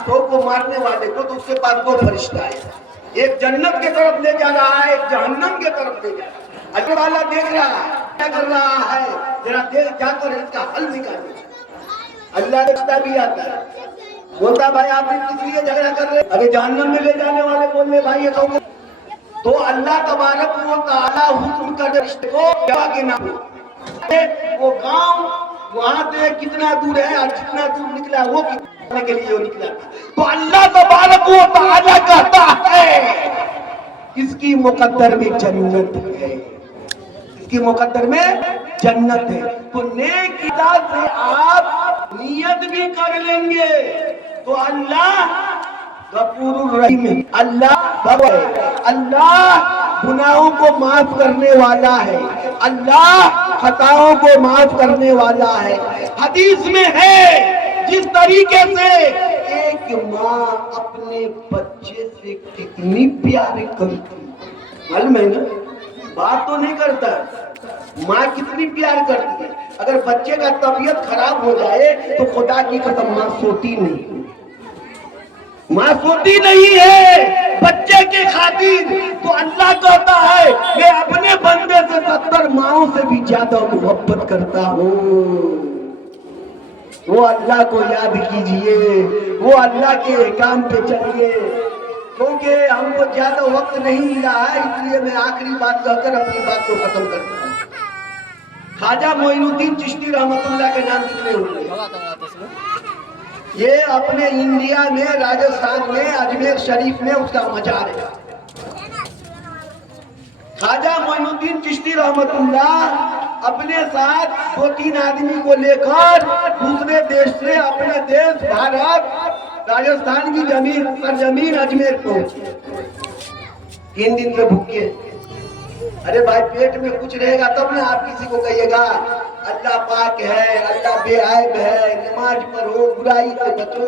तो को मारने वाले को, तो उसके पास दो फरिश्ता है, एक जन्नत के तरफ ले जा रहा है, एक जहन्नम के तरफ ले जा रहा है। अल्लाह वाला देख रहा है क्या कर रहा है, जरा देख जाकर इसका हल निकालो। अल्लाह रिश्ता भी आता है, बोलता भाई आप किस लिए झगड़ा कर रहे, अरे जहन्नम में ले जाने वाले बोल रहे भाई ये तो अल्लाह तबारक व तआला हुक्म कर रिश्ते को क्या के नाम, वो गांव वहां से कितना दूर है और जितना दूर निकला वो कितने के लिए वो निकला, तो अल्लाह तबारक व तआला कहता है इसकी मुकद्दर में जन्नत है, इसकी मुकद्दर में जन्नत है। तो नेक इबादत से आप नियत भी कर लेंगे तो अल्लाह गफूरुर रहीम है, अल्लाह गुनाहों को माफ करने वाला है, अल्लाह खताओं को माफ करने वाला है। हदीस में है जिस तरीके से एक माँ अपने बच्चे से कितनी प्यार करती, मालूम है ना, बात तो नहीं करता, माँ कितनी प्यार करती है। अगर बच्चे का तबीयत खराब हो जाए तो खुदा की कसम माँ सोती नहीं, माँ सोती नहीं है बच्चे के खातिर। तो अल्लाह कहता है मैं अपने बंदे से 70 माओं से भी ज्यादा मोहब्बत करता हूँ। वो अल्लाह को याद कीजिए, वो अल्लाह के काम पे चलिए, क्योंकि हमको ज्यादा वक्त नहीं मिला है, इसलिए मैं आखिरी बात कहकर अपनी बात को खत्म करता हूँ। ख्वाजा मोइनुद्दीन चिश्ती रहमतुल्लाह के नाम कितने होंगे? ये अपने इंडिया में राजस्थान में अजमेर शरीफ में उसका मजार है। ख्वाजा मोइनुद्दीन चिश्ती रहमतुल्लाह अपने साथ 2-3 आदमी को लेकर दूसरे देश से अपने देश भारत राजस्थान की जमीन सरजमीन अजमेर पहुंचे। 3 दिन से भूखे। अरे भाई पेट में कुछ रहेगा तब ना आप किसी को कहिएगा अल्लाह पाक है, अल्लाह बेआइब है, नमाज पढ़ो, बुराई से बचो।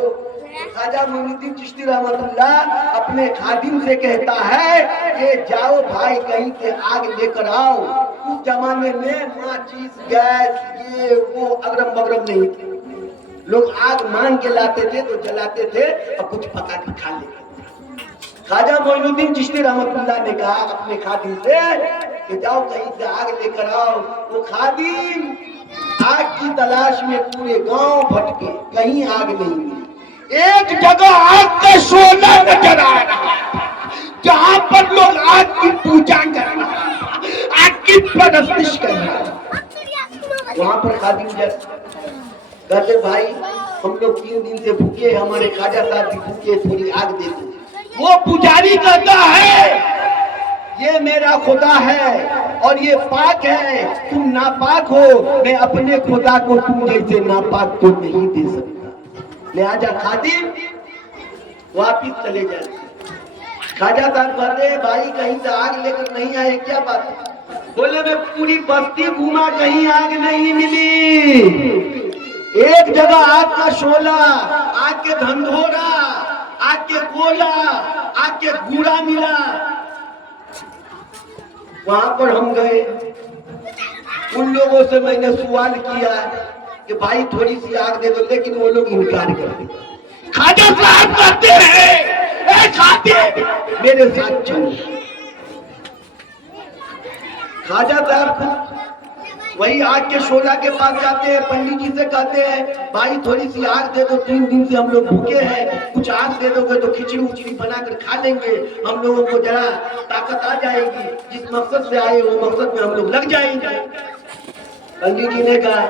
ख्वाजा मोइनुद्दीन चिश्ती रहमतुल्लाह अपने खादिम से कहता है कि जाओ भाई कहीं से आग लेकर आओ। उस जमाने में माचिस, गैस, ये वो अगरम बगरम नहीं थे, लोग आग मांग के लाते थे तो जलाते थे और कुछ पका के खा लेते। ख्वाजा मोइनुद्दीन चिश्ती रहमतुल्लाह ने कहा अपने खादिम से कि जाओ कहीं से आग लेकर आओ। वो खादिम आग की तलाश में पूरे गांव भटके, कहीं आग नहीं मिली। एक जगह आग का शोला नजर आ रहा था जहां पर लोग आग की पूजा कर रहे हैं, आग की परस्तिश कर रहे हैं। वहां पर खादिम कहते भाई हम लोग 3 दिन से भूखे, हमारे ख्वाजा साहब भी भूखे, थोड़ी आग दे दो। वो पुजारी कहता है ये मेरा खुदा है और ये पाक है, तुम नापाक हो, मैं अपने खुदा को तुम जैसे नापाक को नहीं दे सकता, लिहाजा खादिम वापिस चले जाते। ख्वाजा साहब कहते भाई कहीं से आग लेकर नहीं आए, क्या बात है? बोले मैं पूरी बस्ती घूमा, कहीं आग नहीं मिली। एक जगह आग का शोला, आग के धंधोरा, आग के गोला, आग के गूड़ा मिला। वहां पर हम गए, उन लोगों से मैंने सवाल किया कि भाई थोड़ी सी आग दे दो, लेकिन वो लोग इनकार कर दिए। ख्वाजा साहब कहते हैं खाते मेरे साथ चलो। ख्वाजा साहब वही आग के शोला के पास जाते हैं, पंडित जी से कहते हैं भाई थोड़ी सी आग दे दो, 3 दिन से हम लोग भूखे हैं, कुछ आग दे दोगे तो खिचड़ी उचड़ी बनाकर खा लेंगे, हम लोगों को जरा ताकत आ जाएगी, जिस मकसद से आए वो मकसद में हम लोग लग जाएंगे। पंडित जी ने कहा,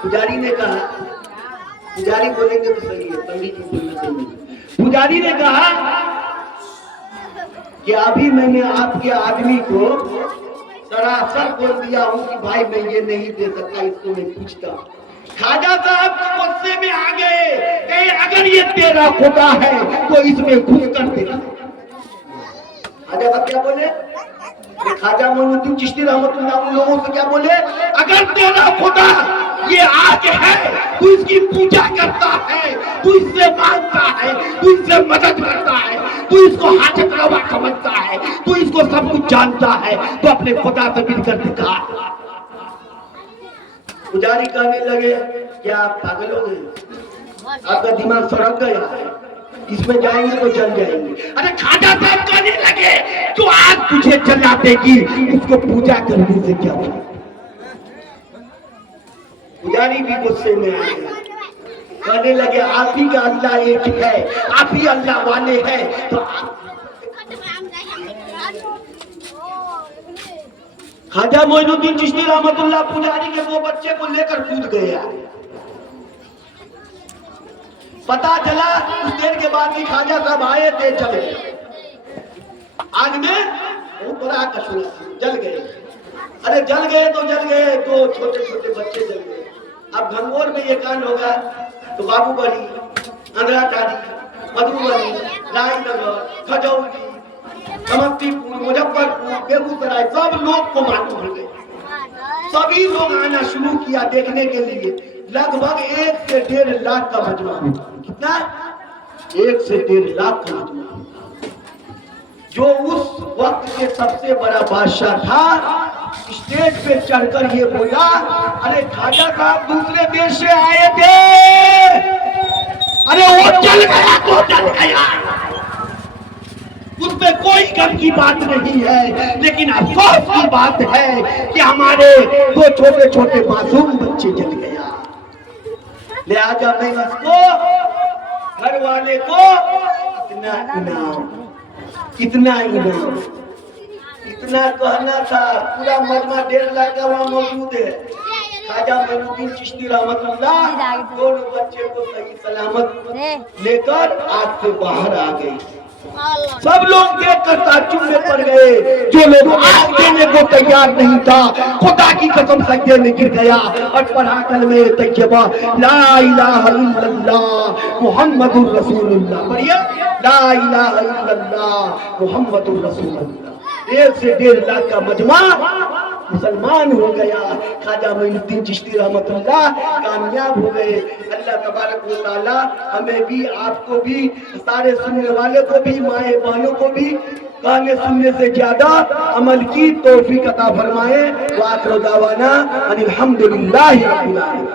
पुजारी ने कहा, पुजारी बोलेंगे तो सही है, पंडित जी बोलना चाहिए। पुजारी ने कहा कि अभी मैंने आपके आदमी को सरासर बोल दिया हूँ कि भाई मैं ये नहीं दे सकता, इसको मैं पूछता हूँ। ख्वाजा साहब गुस्से में आ गए कि अगर ये तेरा खुदा है तो इसमें घुस कर देना। ख्वाजा साहब क्या बोले? ख्वाजा मोइनुद्दीन चिश्ती रहमतुल्लाह उन लोगों से क्या बोले? अगर तेरा खुदा ये आग है, तू इसकी पूजा करता है, तू इससे मांगता है, तू इससे मदद करता है, तू इसको हाजत रवा समझता है, तू इसको सब कुछ जानता है, तो अपने खुदा से मिलकर दिखा। पुजारी कहने लगे क्या आप पागल हो गए, आपका दिमाग सड़क गया है, इसमें जाएंगे तो जल जाएंगे। अरे खाजा साहब कहने लगे जो आज तुझे जला देगी उसको पूजा करने से क्या होगा। पुजारी भी गुस्से में आ गए, कहने लगे आप ही का अल्लाह एक है, आप ही अल्लाह वाले हैं। तो ख्वाजा मोइनुद्दीन चिश्ती रहमतुल्लाह पुजारी के वो बच्चे को लेकर कूद गए। पता चला कुछ देर के बाद ही ख्वाजा साहब आए थे, चले आग में वो बड़ा कसूर जल गए। अरे जल गए तो जल गए, तो छोटे छोटे बच्चे जल गए। अब घंगोर में ये कांड होगा तो बाबूबड़ी, अंधराटारी, मधुबनी, राजनगर, खजौली, समस्तीपुर, मुजफ्फरपुर, बेगूसराय सब लोग को मालूम हो गए। सभी लोग आना शुरू किया देखने के लिए। लगभग 1 से 1.5 लाख का मजमा। कितना? 1 से 1.5 लाख का मजमा, जो उस वक्त के सबसे बड़ा बादशाह था। स्टेज पे चढ़कर ये बोला, अरे ख्वाजा साहब दूसरे देश से आए थे, अरे वो जल गया तो जल गया, उसमें कोई गम की बात नहीं है, लेकिन अफसोस की बात है कि हमारे 2 छोटे छोटे मासूम बच्चे जल गया। लिहाजा मैं इसको घर वाले को इतना इनाम इतना कहना था। पूरा मजमा 1.5 लाख का वहाँ मौजूद है। ख्वाजा मोइनुद्दीन चिश्ती रहमतुल्लाह दोनों बच्चे को सही सलामत लेकर आग से बाहर आ गए। सब लोग देखकर ताज्जुब में पड़ गए। जो लोग आग देने को तैयार नहीं था, खुदा की कसम सजदे में गिर गया और पढ़ा कलमे तैयबा ला इलाहा इल्लल्लाह मुहम्मदुर रसूलुल्लाह। पढ़िए, ला इलाहा इल्लल्लाह मुहम्मदुर रसूलुल्लाह। 1 से 1.5 लाख का मजमा मुसलमान हो गया। ख्वाजा मोइनुद्दीन चिश्ती रहमतुल्लाह कामयाब हो गए। अल्लाह तबारक व तआला हमें भी, आपको भी, सारे सुनने वाले को भी, माए बहनों को भी कहने सुनने से ज्यादा अमल की तौफीक अता फरमाए। व आखिर दावाना अनिल हम्दुलिल्लाहि रब्बिल आलमीन।